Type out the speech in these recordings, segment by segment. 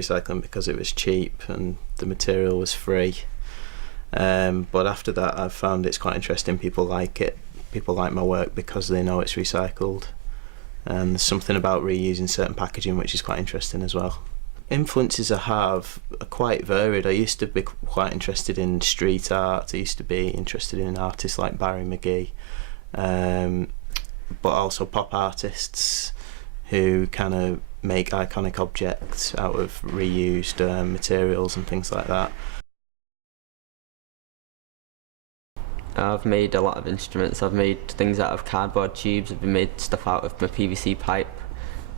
started recycling because it was cheap and the material was free. But after that I've found it's quite interesting. People like it. People like my work because they know it's recycled. And there's something about reusing certain packaging which is quite interesting as well. Influences I have are quite varied. I used to be quite interested in street art. I used to be interested in artists like Barry McGee, but also pop artists who kind of make iconic objects out of reused materials and things like that. I've made a lot of instruments. I've made things out of cardboard tubes. I've made stuff out of my PVC pipe.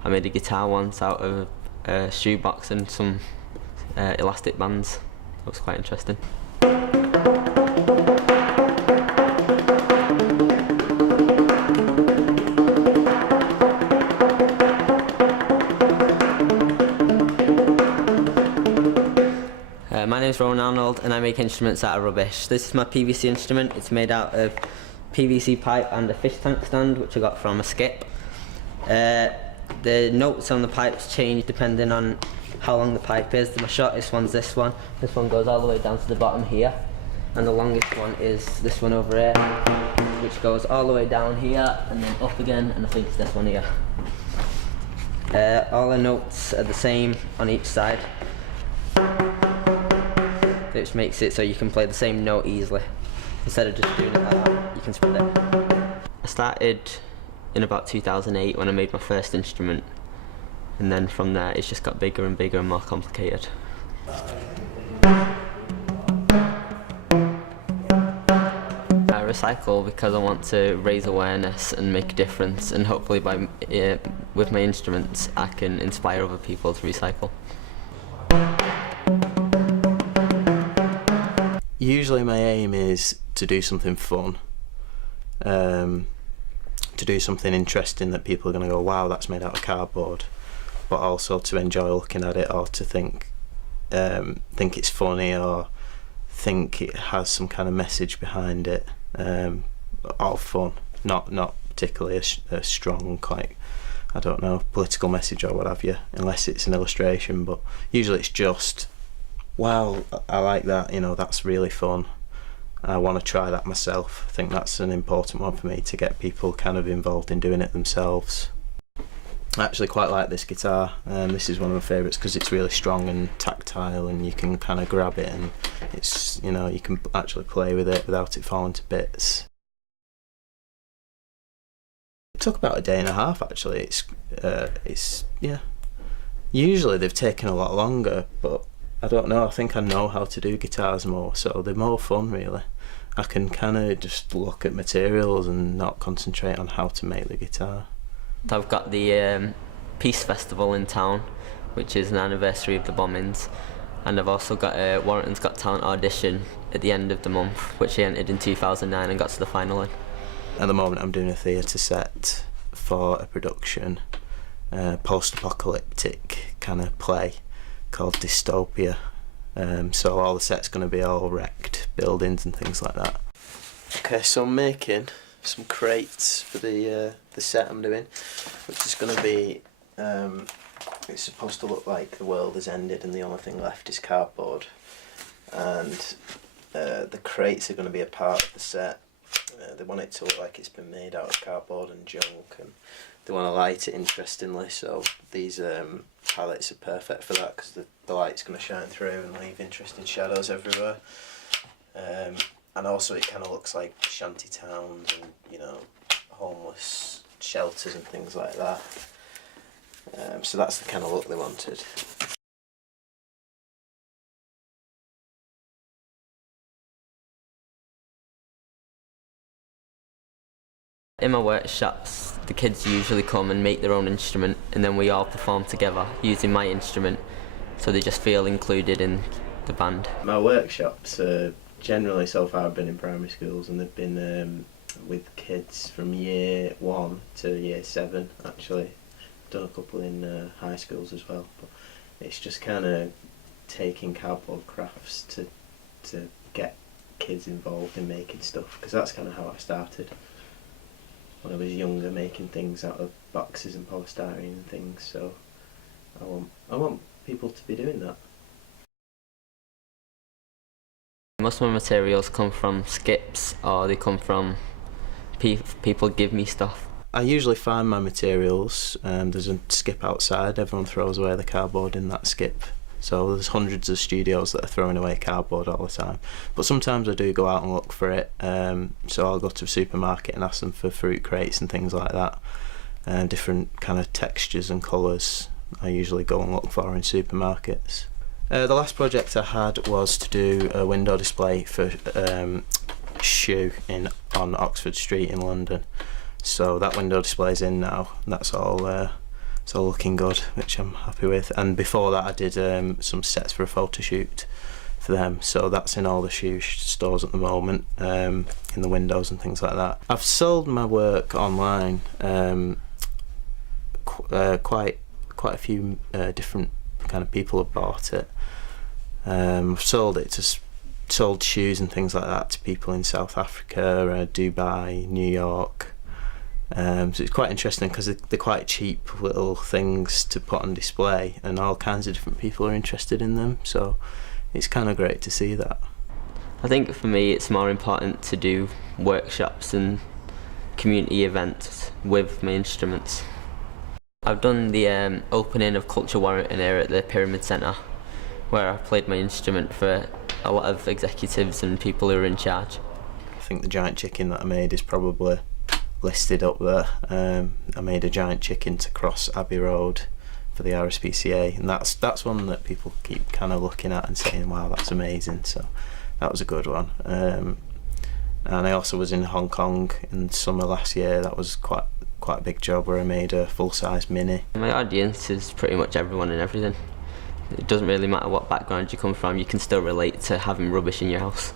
I made a guitar once out of a shoebox and some elastic bands. That was quite interesting. My name is Rowan Arnold and I make instruments out of rubbish. This is my PVC instrument. It's made out of PVC pipe and a fish tank stand which I got from a skip. The notes on the pipes change depending on how long the pipe is. My shortest one's this one. This one goes all the way down to the bottom here. And the longest one is this one over here, which goes all the way down here and then up again, and I think it's this one here. All the notes are the same on each side, which makes it so you can play the same note easily. Instead of just doing it like that, you can spread it. I started in about 2008 when I made my first instrument, and then from there it's just got bigger and bigger and more complicated. I recycle because I want to raise awareness and make a difference, and hopefully with my instruments I can inspire other people to recycle. Usually my aim is to do something fun, to do something interesting that people are going to go, wow, that's made out of cardboard, but also to enjoy looking at it, or to think it's funny, or think it has some kind of message behind it. All fun, not particularly a strong, quite, I don't know, political message or what have you, unless it's an illustration. But usually it's just, wow, I like that, you know, that's really fun. I want to try that myself. I think that's an important one for me, to get people kind of involved in doing it themselves. I actually quite like this guitar. This is one of my favourites because it's really strong and tactile, and you can kind of grab it and it's, you know, you can actually play with it without it falling to bits. It took about a day and a half actually. It's yeah. Usually they've taken a lot longer, but I don't know, I think I know how to do guitars more, so they're more fun really. I can kind of just look at materials and not concentrate on how to make the guitar. I've got the Peace Festival in town, which is an anniversary of the bombings, and I've also got a Warrington's Got Talent audition at the end of the month, which I entered in 2009 and got to the final in. At the moment I'm doing a theatre set for a production, post-apocalyptic kind of play called Dystopia. So all the set's going to be all wrecked buildings and things like that. Okay, so I'm making some crates for the set I'm doing, which is going to be, it's supposed to look like the world has ended and the only thing left is cardboard. And the crates are going to be a part of the set. They want it to look like it's been made out of cardboard and junk, and they want to light it interestingly, so these palettes are perfect for that, because the light's going to shine through and leave interesting shadows everywhere. And also it kind of looks like shanty towns and, you know, homeless shelters and things like that. So that's the kind of look they wanted. In my workshops, the kids usually come and make their own instrument, and then we all perform together using my instrument, so they just feel included in the band. My workshops generally so far have been in primary schools, and they've been with kids from year 1 to year 7 actually. I've done a couple in high schools as well, but it's just kind of taking cardboard crafts to get kids involved in making stuff, because that's kind of how I started when I was younger, making things out of boxes and polystyrene and things. So I want people to be doing that? Most of my materials come from skips, or they come from people give me stuff. I usually find my materials. There's a skip outside, everyone throws away the cardboard in that skip. So there's hundreds of studios that are throwing away cardboard all the time. But sometimes I do go out and look for it. So I'll go to a supermarket and ask them for fruit crates and things like that. Different kind of textures and colours I usually go and look for in supermarkets. The last project I had was to do a window display for Shoe on Oxford Street in London. So that window display's in now. That's all. It's all looking good, which I'm happy with. And before that, I did some sets for a photo shoot for them. So that's in all the Shoe stores at the moment, in the windows and things like that. I've sold my work online. Quite a few different kind of people have bought it. I've sold shoes and things like that to people in South Africa, Dubai, New York. So it's quite interesting because they're quite cheap little things to put on display, and all kinds of different people are interested in them. So it's kind of great to see that. I think for me it's more important to do workshops and community events with my instruments. I've done the opening of Culture Warrington here at the Pyramid Centre, where I played my instrument for a lot of executives and people who are in charge. I think the giant chicken that I made is probably listed up there. I made a giant chicken to cross Abbey Road for the RSPCA, and that's one that people keep kind of looking at and saying, wow, that's amazing. So that was a good one. And I also was in Hong Kong in summer last year. That was quite a big job where I made a full-size mini. My audience is pretty much everyone and everything. It doesn't really matter what background you come from, you can still relate to having rubbish in your house.